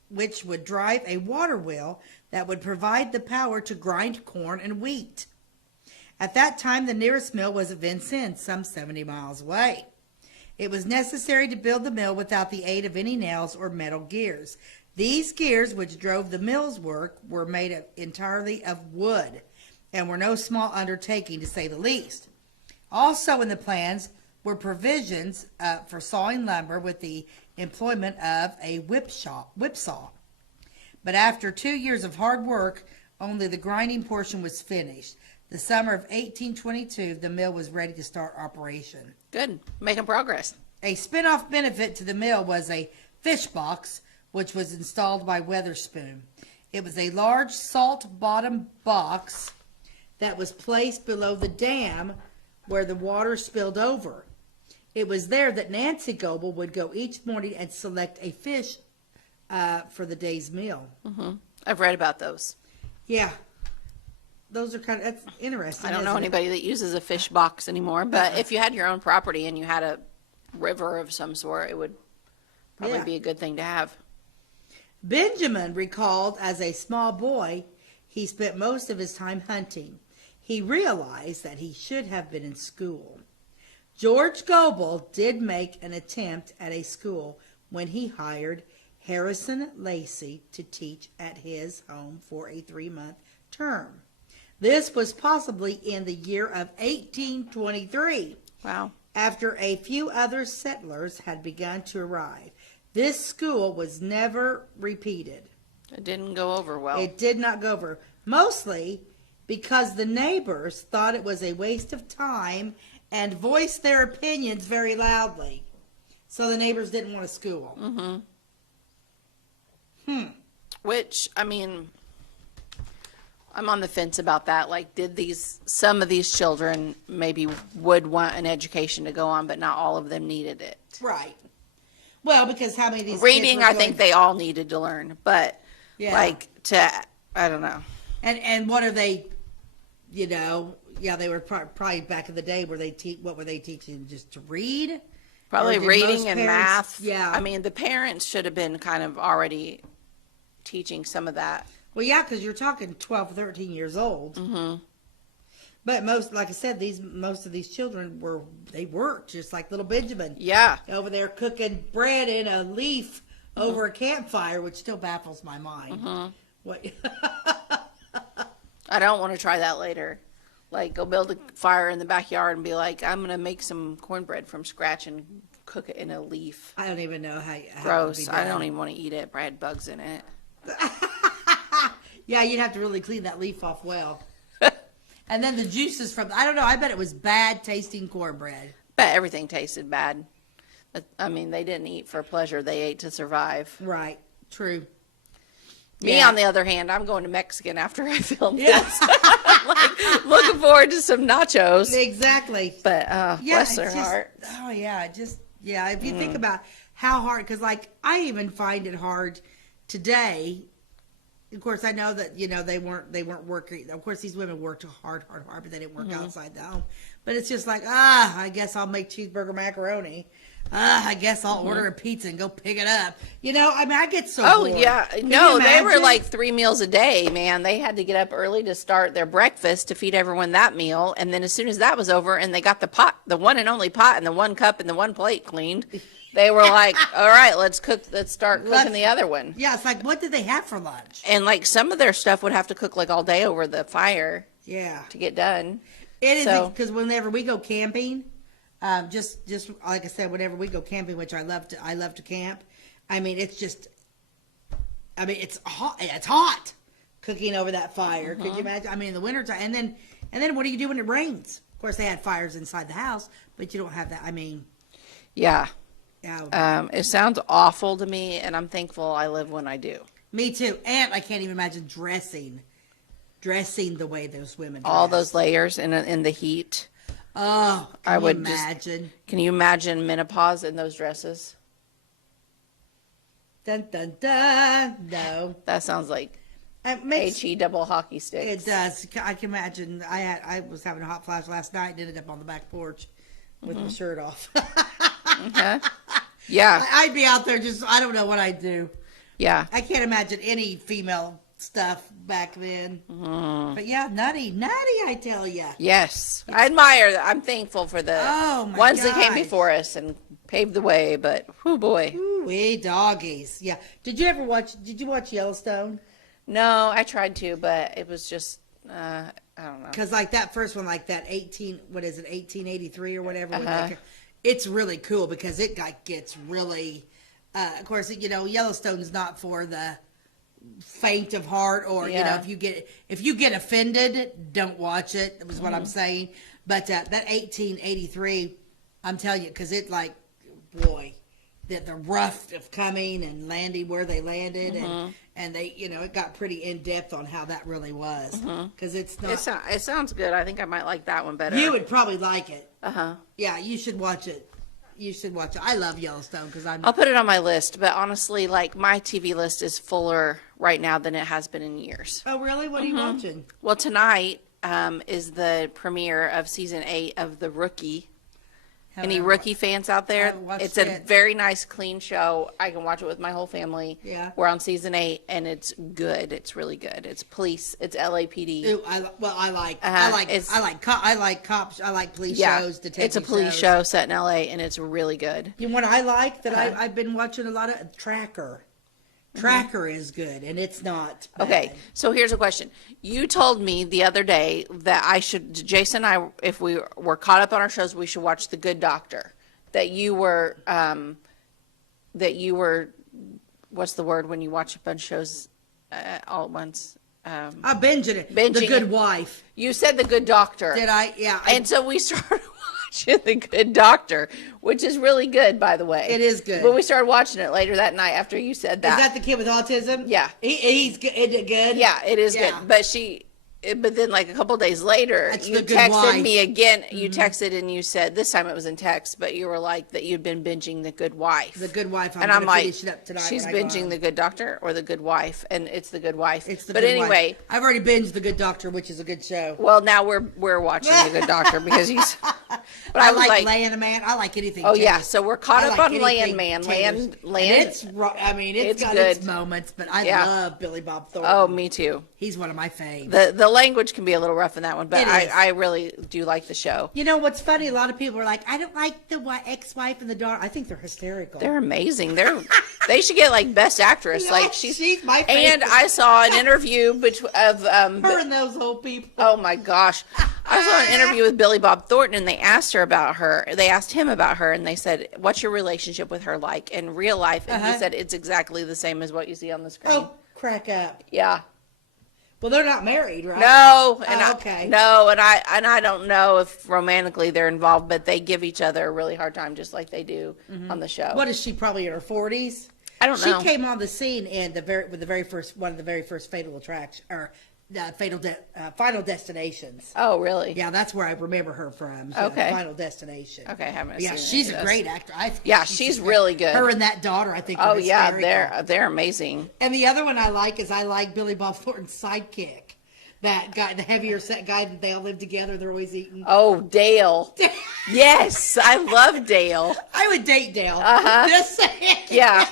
which would drive a water wheel that would provide the power to grind corn and wheat. At that time, the nearest mill was at Vincennes, some 70 miles away. It was necessary to build the mill without the aid of any nails or metal gears. These gears, which drove the mill's work, were made entirely of wood and were no small undertaking, to say the least. Also in the plans were provisions for sawing lumber with the employment of a whipsaw. But after 2 years of hard work, only the grinding portion was finished. The summer of 1822, the mill was ready to start operation. Good. Making progress. A spin-off benefit to the mill was a fish box, which was installed by Weatherspoon. It was a large salt-bottom box that was placed below the dam where the water spilled over. It was there that Nancy Goebel would go each morning and select a fish for the day's meal. Mm-hmm. I've read about those. Yeah. Those are that's interesting. I don't know anybody that uses a fish box anymore, but if you had your own property and you had a river of some sort, it would probably be a good thing to have. Benjamin recalled as a small boy, he spent most of his time hunting. He realized that he should have been in school. George Goebel did make an attempt at a school when he hired Harrison Lacey to teach at his home for a 3-month term. This was possibly in the year of 1823. Wow. After a few other settlers had begun to arrive. This school was never repeated. It didn't go over well. It did not go over. Mostly because the neighbors thought it was a waste of time and voiced their opinions very loudly. So the neighbors didn't want a school. Which, I mean, I'm on the fence about that. Like, some of these children maybe would want an education to go on, but not all of them needed it. Right. Well, because how many of these reading, kids I think they all needed to learn, but like I don't know. And what are they, yeah, they were probably back in the day where what were they teaching? Just to read? Probably reading and parents, math. Yeah. I mean, the parents should have been kind of already teaching some of that. Well, yeah, because you're talking 12, 13 years old. Mm-hmm. But like I said, most of these children worked just like little Benjamin. Yeah. Over there cooking bread in a leaf over a campfire, which still baffles my mind. Mm-hmm. What? I don't want to try that later. Like, go build a fire in the backyard and be like, I'm going to make some cornbread from scratch and cook it in a leaf. I don't even know how Gross. I don't even want to eat it. I had bugs in it. Yeah, you'd have to really clean that leaf off well. And then the juices I don't know, I bet it was bad tasting cornbread. But everything tasted bad. I mean, they didn't eat for pleasure. They ate to survive. Right. True. Me, on the other hand, I'm going to Mexican after I film this. I'm like, looking forward to some nachos. Exactly. But bless their heart. Oh, yeah. If you think about how hard, because, like, I even find it hard today. Of course, I know that, they weren't working. Of course, these women worked hard, but they didn't work outside the home. But it's just like, I guess I'll make cheeseburger macaroni. I guess I'll order a pizza and go pick it up. I mean, I get so bored. Yeah. No, they were like 3 meals a day, man. They had to get up early to start their breakfast to feed everyone that meal. And then as soon as that was over and they got the one and only pot and the one cup and the one plate cleaned, they were like, all right, let's start cooking the other one. Yeah, it's like, what did they have for lunch? And like some of their stuff would have to cook like all day over the fire. Yeah. To get done. It is, because whenever we go camping, just like I said, whenever we go camping, which I love to camp. I mean, it's hot. It's hot cooking over that fire. Could you imagine? I mean, in the wintertime, and then what do you do when it rains? Of course, they had fires inside the house, but you don't have that. I mean, yeah. Yeah. It sounds awful to me, and I'm thankful I live when I do. Me too. And I can't even imagine dressing the way those women dress. All those layers in the heat. Oh, can you imagine? Can you imagine menopause in those dresses? Dun, dun, dun. No. That sounds like HE double hockey sticks. It does. I can imagine. I was having a hot flash last night and ended up on the back porch with my shirt off. Yeah. I'd be out there I don't know what I'd do. Yeah. I can't imagine any female stuff back then. But yeah, nutty, I tell you. Yes. I admire that. I'm thankful for the ones that came before us and paved the way, but whoo boy. Ooh, doggies. Yeah. Did you watch Yellowstone? No, I tried to, but it was just, I don't know. Because like that first one, like that 1883 or whatever, it's really cool because it gets really, of course, Yellowstone's not for the faint of heart or, if you get offended, don't watch it. That was what I'm saying. But that 1883, I'm telling you, because it boy, the rough of coming and landing where they landed and they, it got pretty in depth on how that really was. Because it's not. It sounds good. I think I might like that one better. You would probably like it. Uh-huh. Yeah, you should watch it. I love Yellowstone because I'll put it on my list, but honestly, my TV list is fuller right now than it has been in years. Oh, really? What are you watching? Well, tonight is the premiere of season 8 of The Rookie. Any Rookie fans out there? It's a very nice, clean show. I can watch it with my whole family. Yeah. We're on season 8, and it's good. It's really good. It's police. It's LAPD. Ooh, I like cops. I like police shows. Detective it's a police show set in LA, and it's really good. You know what I like that I've been watching a lot of? Tracker. Tracker is good, and it's not bad. Okay, so here's a question. You told me the other day that Jason and I, if we were caught up on our shows, we should watch The Good Doctor. That you were, what's the word when you watch a bunch of shows all at once? Binging it. The Good Wife. You said The Good Doctor. Did I? Yeah. And so we started watching The Good Doctor, which is really good, by the way. It is good. But we started watching it later that night after you said that. Is that the kid with autism? Yeah. He's good. Is it good? Yeah, it is good. But but then like a couple days later, That's you the good texted wife. me again. You texted and you said, this time it was in text, but you were like that you'd been binging The Good Wife. The Good Wife. And I'm like, finish it up tonight she's when I go binging home. The Good Doctor or The Good Wife, and it's The Good Wife. It's the but Good anyway, Wife. I've already binged The Good Doctor, which is a good show. well, now we're watching The Good Doctor because he's. But I was like Landman. I like anything. Oh Taylor. yeah, so we're caught I up like on anything Landman. Taylor's. Land. And it's it's got good. its moments, but I Yeah. love Billy Bob Thornton. Oh, me too. He's one of my faves. The language can be a little rough in that one, but It is. I really do like the show. You know what's funny? A lot of people are like, I don't like the ex-wife and the daughter. I think they're hysterical. They're amazing. They should get like best actress. Yeah, like she's my favorite. And I saw an interview of her and those old people. Oh my gosh. I saw an interview with Billy Bob Thornton and they asked her about her. They asked him about her and they said, what's your relationship with her like in real life? And he said it's exactly the same as what you see on the screen. Oh, crack up. Yeah. Well, they're not married, right? No, and okay. I don't know if romantically they're involved, but they give each other a really hard time, just like they do on the show. What is she? Probably in her 40s. I don't know. She came on the scene in one of the very first Fatal Attraction or Final Destinations. Oh, really? Yeah, that's where I remember her from. Okay. Final Destination. Okay, I haven't Yeah, seen she's any a of great those. actor. I think Yeah, she's really good. Her and that daughter, I think. Oh are yeah, hysterical. they're amazing. And the other one I like is Billy Bob Thornton's sidekick. That guy, the heavier set guy that they all live together. They're always eating. Oh, Dale. Yes, I love Dale. I would date Dale. Just saying. Yeah.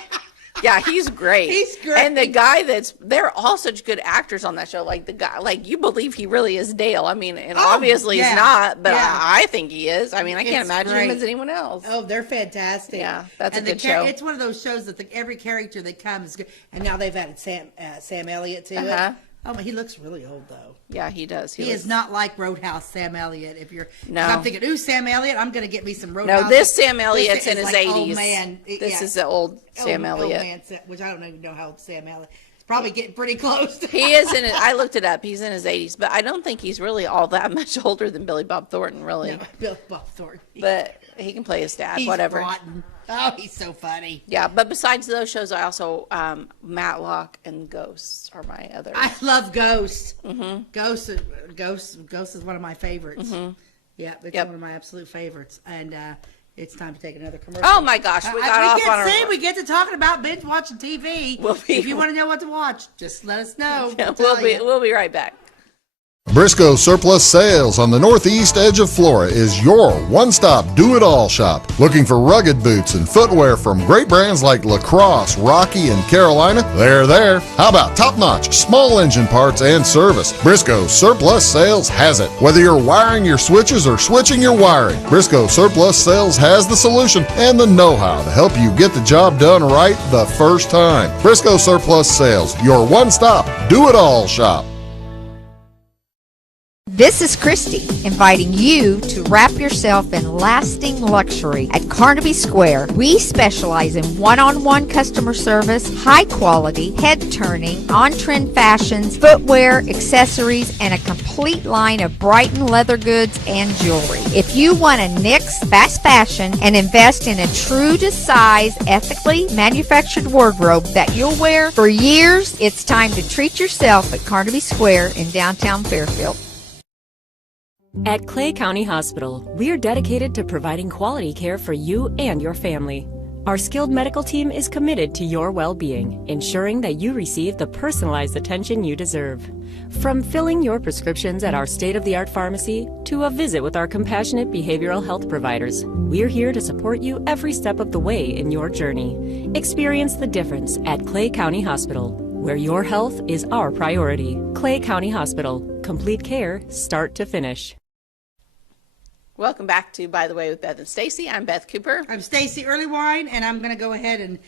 Yeah, he's great. He's great. And the guy they're all such good actors on that show. Like the guy, like you believe he really is Dale. I mean, and obviously he's not, but I think he is. I mean, I can't imagine him as anyone else. Oh, they're fantastic. Yeah, that's a good show. It's one of those shows that every character that comes, and now they've added Sam Elliott to it. Oh, he looks really old though. Yeah, he does. He is not like Roadhouse Sam Elliott. If you're, no, I'm thinking, ooh, Sam Elliott, I'm going to get me some Roadhouse. No, this Sam Elliott's in his 80s. Old man. This is the old Sam Elliott. Old man, which I don't even know how old Sam Elliott. He's probably getting pretty close. He is in it. I looked it up. He's in his 80s, but I don't think he's really all that much older than Billy Bob Thornton, really. No, Billy Bob Thornton. But he can play his dad, He's whatever. rotten. Oh, he's so funny. Yeah, but besides those shows, I also Matlock and Ghosts are my other. I love Ghost. Mm-hmm. Ghost is one of my favorites. Mm-hmm. Yeah, it's one of my absolute favorites. And it's time to take another commercial. Oh my gosh, we get to talking about binge watching TV. If you want to know what to watch, just let us know. Yeah, we'll be right back. Briscoe Surplus Sales on the northeast edge of Flora is your one-stop do-it-all shop. Looking for rugged boots and footwear from great brands like Lacrosse, Rocky, and Carolina? They're there. How about top-notch small engine parts and service? Briscoe Surplus Sales has it. Whether you're wiring your switches or switching your wiring, Briscoe Surplus Sales has the solution and the know-how to help you get the job done right the first time. Briscoe Surplus Sales, your one-stop do-it-all shop. This is Christy, inviting you to wrap yourself in lasting luxury at Carnaby Square. We specialize in one-on-one customer service, high quality, head-turning, on-trend fashions, footwear, accessories, and a complete line of Brighton leather goods and jewelry. If you want to nix fast fashion and invest in a true-to-size, ethically manufactured wardrobe that you'll wear for years, it's time to treat yourself at Carnaby Square in downtown Fairfield. At Clay County Hospital, we are dedicated to providing quality care for you and your family. Our skilled medical team is committed to your well-being, ensuring that you receive the personalized attention you deserve. From filling your prescriptions at our state-of-the-art pharmacy to a visit with our compassionate behavioral health providers, we're here to support you every step of the way in your journey. Experience the difference at Clay County Hospital, where your health is our priority. Clay County Hospital, complete care, start to finish. Welcome back to By the Way with Beth and Stacey. I'm Beth Cooper. I'm Stacey Earlywine, and I'm going to go ahead and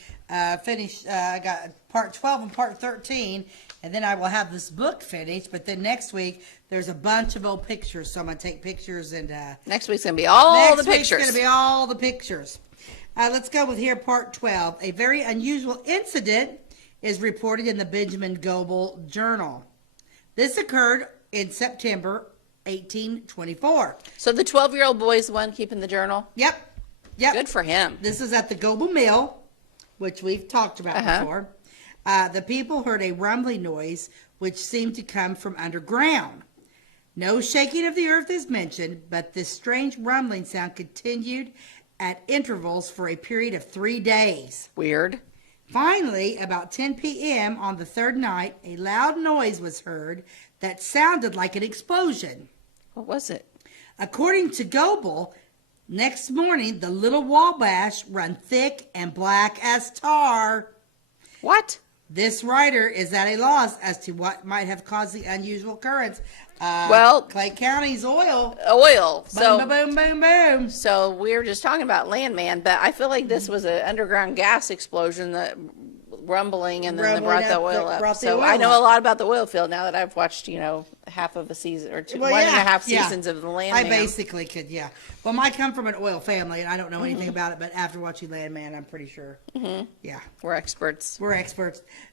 finish. I got part 12 and part 13, and then I will have this book finished. But then next week, there's a bunch of old pictures, so I'm going to take pictures. And next week's going to be all the pictures. Next week's going to be all the pictures. Let's go with here, part 12. A very unusual incident is reported in the Benjamin Goebel Journal. This occurred in September 1824. So the 12-year-old boy's the one keeping the journal? Yep. Good for him. This is at the Goebel Mill, which we've talked about before. The people heard a rumbling noise which seemed to come from underground. No shaking of the earth is mentioned, but this strange rumbling sound continued at intervals for a period of 3 days. Weird. Finally, about 10 p.m. on the third night, a loud noise was heard that sounded like an explosion. What was it? According to Goebel, next morning, the little Wabash run thick and black as tar. What? This writer is at a loss as to what might have caused the unusual occurrence. Clay County's oil. Oil. Boom, boom, boom, boom. So we were just talking about Landman, but I feel like this was an underground gas explosion, that rumbling, and then they brought the oil up. So I know a lot about the oil field now that I've watched, half of a season or one and a half seasons of the Landman. I basically could, Well, I come from an oil family, and I don't know anything about it, but after watching Landman, I'm pretty sure. Yeah. We're experts.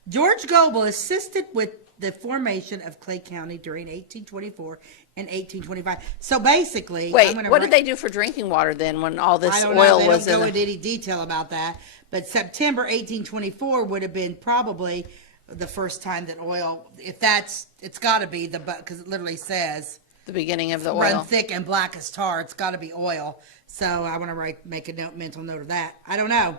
George Goebel assisted with the formation of Clay County during 1824 and 1825. So basically, what did they do for drinking water then when all this oil was in? I don't go into any detail about that, but September 1824 would have been probably the first time that oil, it's got to be because it literally says the beginning of the oil. Run thick and black as tar. It's got to be oil. So I want to make a mental note of that. I don't know.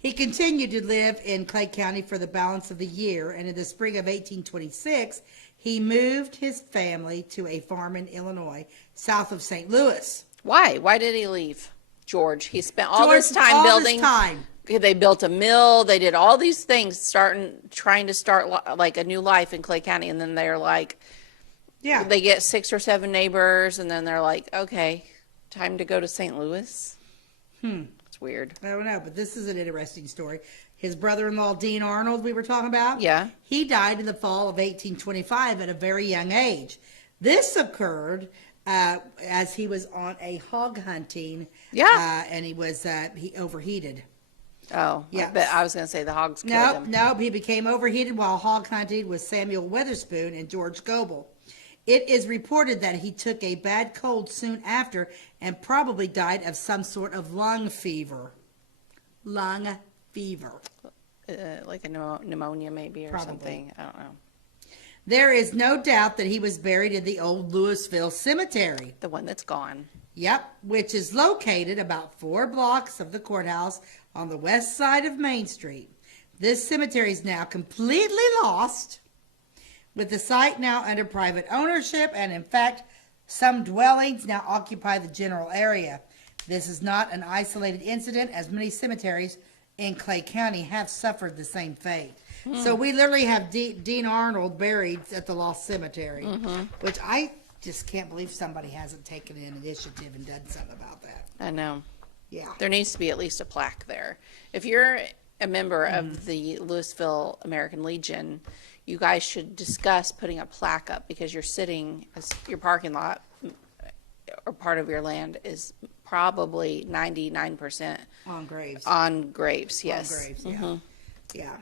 He continued to live in Clay County for the balance of the year, and in the spring of 1826, he moved his family to a farm in Illinois, south of St. Louis. Why? Why did he leave, George? He spent all this time building. They built a mill. They did all these things, trying to start like a new life in Clay County, and then they're like, they get 6 or 7 neighbors, and then they're like, okay, time to go to St. Louis. It's weird. I don't know, but this is an interesting story. His brother-in-law, Dean Arnold, we were talking about. Yeah. He died in the fall of 1825 at a very young age. This occurred as he was on a hog hunting. Yeah. And he overheated. Oh, yeah. I was going to say the hogs killed him. No, he became overheated while hog hunting with Samuel Witherspoon and George Goebel. It is reported that he took a bad cold soon after and probably died of some sort of lung fever. Like a pneumonia maybe or something. I don't know. There is no doubt that he was buried in the old Louisville cemetery. The one that's gone. Yep, which is located about 4 blocks of the courthouse on the west side of Main Street. This cemetery is now completely lost, with the site now under private ownership, and in fact, some dwellings now occupy the general area. This is not an isolated incident, as many cemeteries in Clay County have suffered the same fate. So we literally have Dean Arnold buried at the Lost Cemetery, which I just can't believe somebody hasn't taken an initiative and done something about that. I know. Yeah. There needs to be at least a plaque there. If you're a member of the Louisville American Legion, you guys should discuss putting a plaque up, because you're sitting, your parking lot or part of your land is probably 99% on graves. On graves, yes. On graves, yeah. Yeah.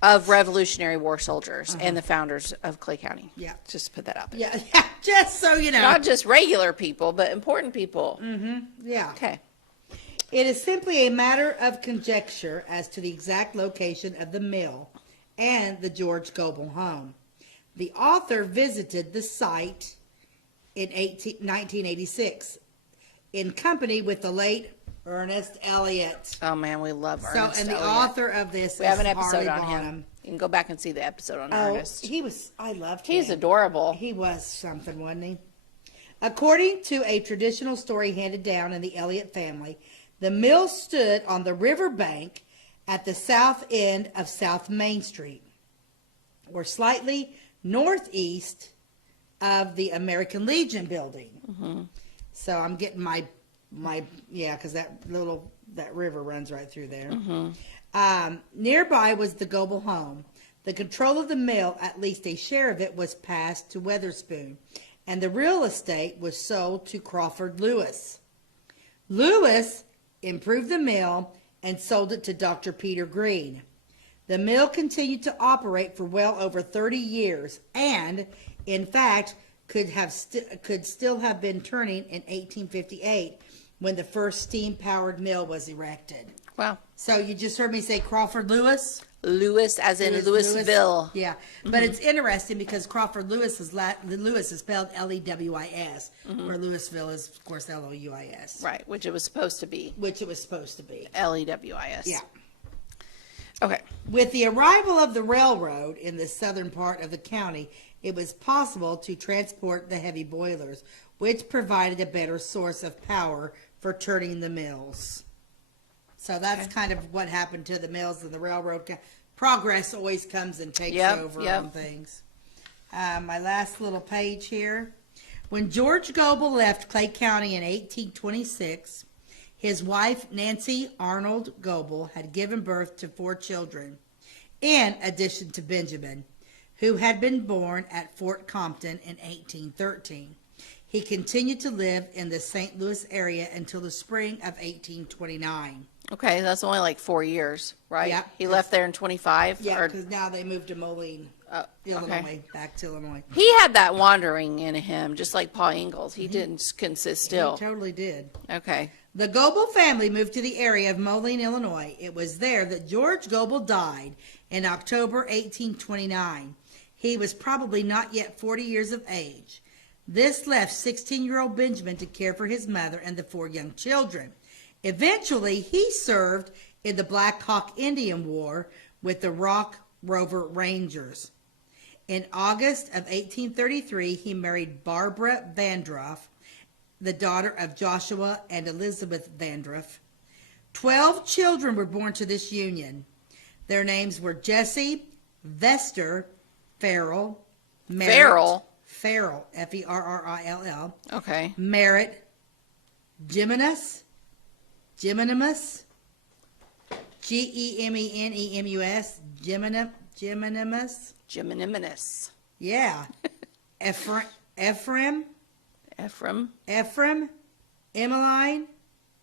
Of Revolutionary War soldiers and the founders of Clay County. Yeah. Just put that out there. Yeah, just so you know. Not just regular people, but important people. Yeah. Okay. It is simply a matter of conjecture as to the exact location of the mill and the George Goebel home. The author visited the site in 1986 in company with the late Ernest Elliott. Oh man, we love Ernest and the Elliott. Author of this we have an is episode Harley on Bonham. him. You can go back and see the episode on Ernest. I loved him. He's adorable. He was something, wasn't he? According to a traditional story handed down in the Elliott family, the mill stood on the river bank at the south end of South Main Street, or slightly northeast of the American Legion building. So I'm getting my because that river runs right through there. Nearby was the Goebel home. The control of the mill, at least a share of it, was passed to Witherspoon, and the real estate was sold to Crawford Lewis. Lewis improved the mill and sold it to Dr. Peter Green. The mill continued to operate for well over 30 years, and in fact could still have been turning in 1858 when the first steam-powered mill was erected. Wow. So you just heard me say Crawford Lewis? Lewis, as in Louisville. Yeah, but it's interesting because Crawford Lewis is spelled Lewis, where Louisville is, of course, Louis. Right, which it was supposed to be. Lewis. Yeah. Okay. With the arrival of the railroad in the southern part of the county, it was possible to transport the heavy boilers, which provided a better source of power for turning the mills. So that's kind of what happened to the mills and the railroad. Progress always comes and takes over on things. My last little page here. When George Goebel left Clay County in 1826, his wife, Nancy Arnold Goebel, had given birth to 4 children, in addition to Benjamin, who had been born at Fort Compton in 1813. He continued to live in the St. Louis area until the spring of 1829. Okay, that's only like 4 years, right? Yeah. He left there in 25? Yeah, because now they moved to Moline, Illinois, back to Illinois. He had that wandering in him, just like Paul Ingalls. He didn't sit still. He totally did. Okay. The Goebel family moved to the area of Moline, Illinois. It was there that George Goebel died in October 1829. He was probably not yet 40 years of age. This left 16-year-old Benjamin to care for his mother and the 4 young children. Eventually, he served in the Black Hawk Indian War with the Rock Rover Rangers. In August of 1833, he married Barbara Vandroff, the daughter of Joshua and Elizabeth Vandroff. 12 children were born to this union. Their names were Jesse, Vester, Farrell, Merritt, Farrell, Ferrill, okay, Merritt, Geminus, Geminimus, Geminimus. Yeah. Ephraim, Emmeline,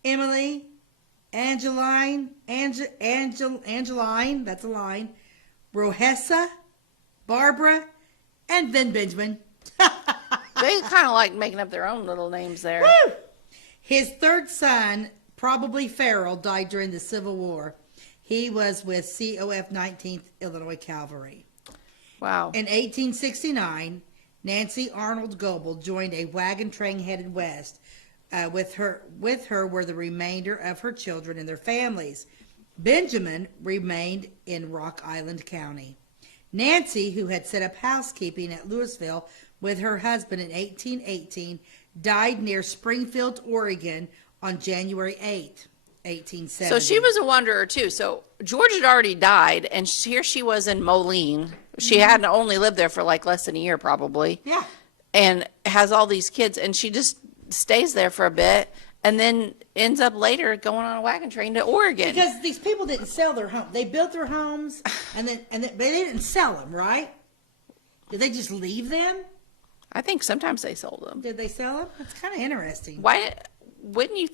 Emily, Angeline, Angeline, that's a line, Rohessa, Barbara, and then Benjamin. They kind of like making up their own little names there. Woo! His 3rd son, probably Farrell, died during the Civil War. He was with COF 19th Illinois Cavalry. Wow. In 1869, Nancy Arnold Goebel joined a wagon train headed west. With her were the remainder of her children and their families. Benjamin remained in Rock Island County. Nancy, who had set up housekeeping at Louisville with her husband in 1818, died near Springfield, Oregon on January 8, 1870. So she was a wanderer too. So George had already died, and here she was in Moline. She hadn't only lived there for like less than a year probably. Yeah. And has all these kids, and she just stays there for a bit and then ends up later going on a wagon train to Oregon. Because these people didn't sell their home. They built their homes and then but they didn't sell them, right? Did they just leave them? I think sometimes they sold them. Did they sell them? That's kind of interesting. Why wouldn't you?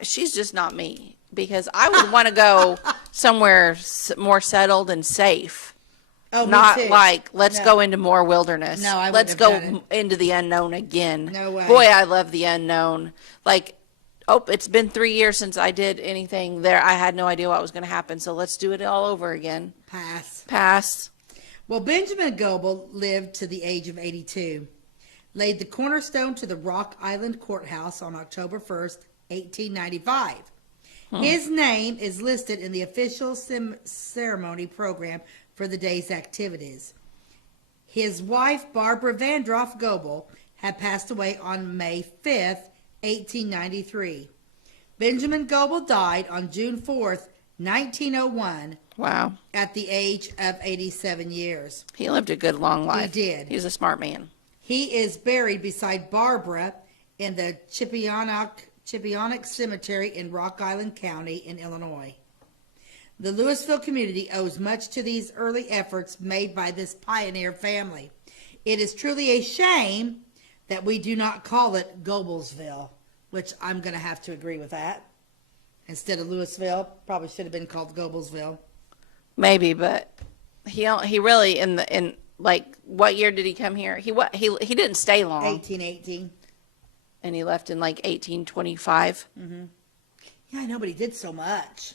She's just not me, because I would want to go somewhere more settled and safe. Oh, not me too. like let's go into more wilderness. No, I let's wouldn't have go done it. into the unknown again. No way. Boy, I love the unknown. Like, it's been 3 years since I did anything there. I had no idea what was going to happen, so let's do it all over again. Pass. Well, Benjamin Goebel lived to the age of 82. Laid the cornerstone to the Rock Island Courthouse on October 1st, 1895. His name is listed in the official ceremony program for the day's activities. His wife, Barbara Vandroff Goebel, had passed away on May 5th, 1893. Benjamin Goebel died on June 4th, 1901. Wow. At the age of 87 years. He lived a good long life. He did. He's a smart man. He is buried beside Barbara in the Chipionic Cemetery in Rock Island County in Illinois. The Louisville community owes much to these early efforts made by this pioneer family. It is truly a shame that we do not call it Goebelsville, which I'm going to have to agree with that. Instead of Louisville, probably should have been called Goebelsville. Maybe, but he really in what year did he come here? He didn't stay long. 1818. And he left in like 1825. Yeah, I know, but he did so much.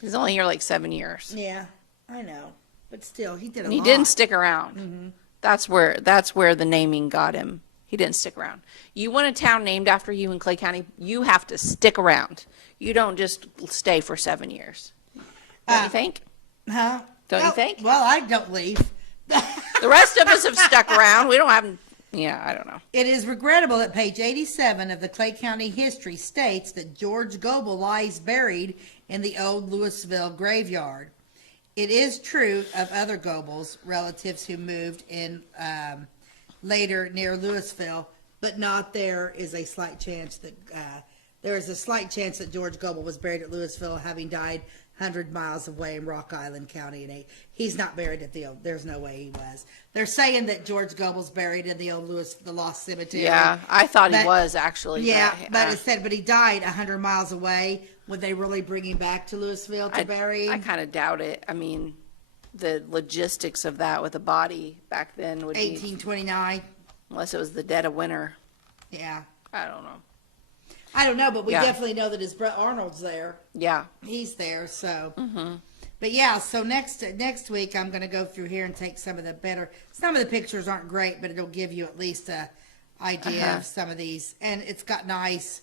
He's only here like 7 years. Yeah. I know, but still, he did a He lot. didn't stick around. Mm-hmm. That's where the naming got him. He didn't stick around. You want a town named after you in Clay County, you have to stick around. You don't just stay for 7 years. Don't you think? Huh? Don't you think? Well, I don't leave. The rest of us have stuck around. We don't have, yeah, I don't know. It is regrettable that page 87 of the Clay County history states that George Goebel lies buried in the old Louisville graveyard. It is true of other Goebels, relatives who moved in later near Louisville, but not there is a slight chance that George Goebel was buried at Louisville, having died 100 miles away in Rock Island County. And he's not buried at the old. There's no way he was. They're saying that George Goebel's buried in the old the Lost Cemetery. Yeah, I thought he was actually. Yeah, but he died 100 miles away. Would they really bring him back to Louisville to bury him? I kind of doubt it. I mean, the logistics of that with a body back then would 1829. Unless it was the dead of winter. Yeah. I don't know. I don't know, but we definitely know that his brother Arnold's there. Yeah. He's there, so. Mm-hmm. But yeah, so next week I'm going to go through here and take some of the pictures aren't great, but it'll give you at least a idea of some of these. And it's got nice,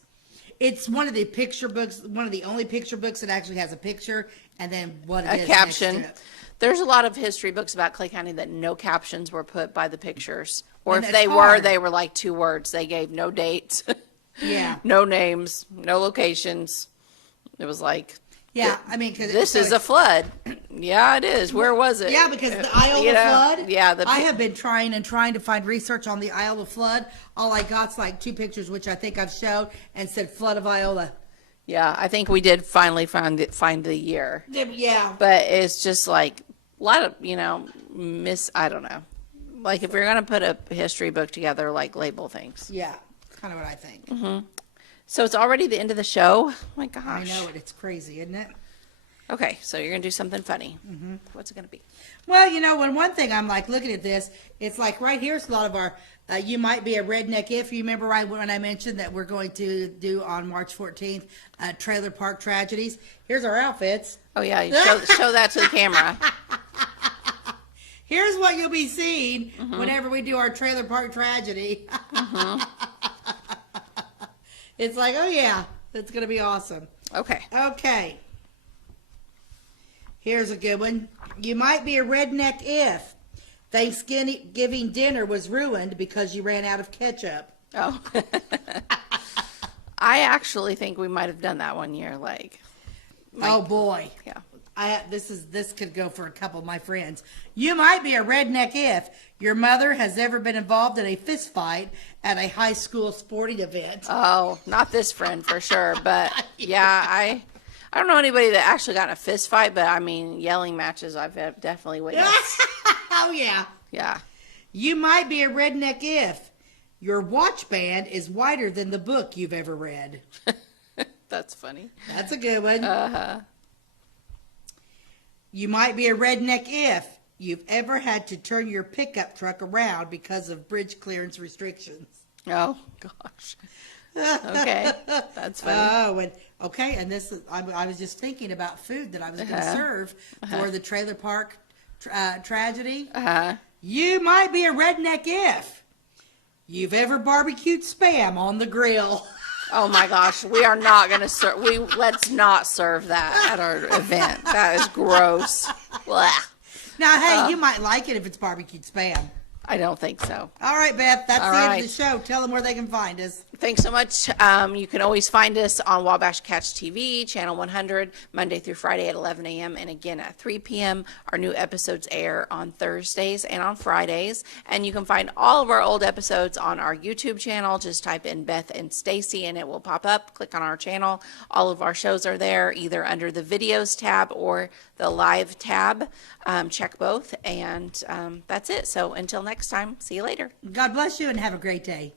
it's one of the picture books, one of the only picture books that actually has a picture and then what it is. A caption. Next to it. There's a lot of history books about Clay County that no captions were put by the pictures. Or And if they were like 2 words. They gave no dates. Yeah. No names, no locations. It was like, yeah, I mean, cause this is a flood. Yeah, it is. Where was it? Yeah, because the Iowa flood. Yeah, I have been trying to find research on the Iowa flood. All I got's like 2 pictures, which I think I've showed, and said flood of Iowa. Yeah, I think we did finally find the year. Yeah, but it's just like a lot of I don't know. Like if you're gonna put a history book together, like label things. Yeah, kind of what I think. Mm-hmm. So it's already the end of the show. Oh my gosh. I know it. It's crazy, isn't it? Okay, so you're going to do something funny. Mm-hmm. What's it going to be? Well, when one thing I'm like looking at this, it's like right here's a lot of our, you might be a redneck if you remember when I mentioned that we're going to do on March 14th, trailer park tragedies. Here's our outfits. Oh yeah, show that to the camera. Here's what you'll be seeing whenever we do our trailer park tragedy. It's like, oh yeah, it's going to be awesome. Okay. Okay. Here's a good one. You might be a redneck if Thanksgiving dinner was ruined because you ran out of ketchup. Oh. I actually think we might have done that one year. Oh boy. Yeah. This could go for a couple of my friends. You might be a redneck if your mother has ever been involved in a fist fight at a high school sporting event. Oh, not this friend for sure, but yeah, I don't know anybody that actually got in a fist fight, but I mean, yelling matches I've definitely witnessed. Oh yeah. Yeah. You might be a redneck if your watch band is wider than the book you've ever read. That's funny. That's a good one. Uh-huh. You might be a redneck if you've ever had to turn your pickup truck around because of bridge clearance restrictions. Oh, gosh. Okay, that's funny. Oh, and this is, I was just thinking about food that I was going to serve for the trailer park tragedy. You might be a redneck if you've ever barbecued Spam on the grill. Oh my gosh, we are not going to serve. Let's not serve that at our event. That is gross. Blah. Now, hey, you might like it if it's barbecued Spam. I don't think so. All right, Beth, that's the end of the show. Tell them where they can find us. Thanks so much. You can always find us on Wabash Catch TV, channel 100, Monday through Friday at 11 a.m. and again at 3 p.m. Our new episodes air on Thursdays and on Fridays. And you can find all of our old episodes on our YouTube channel. Just type in Beth and Stacey and it will pop up. Click on our channel. All of our shows are there either under the videos tab or the live tab. Check both. And that's it. So until next time, see you later. God bless you and have a great day.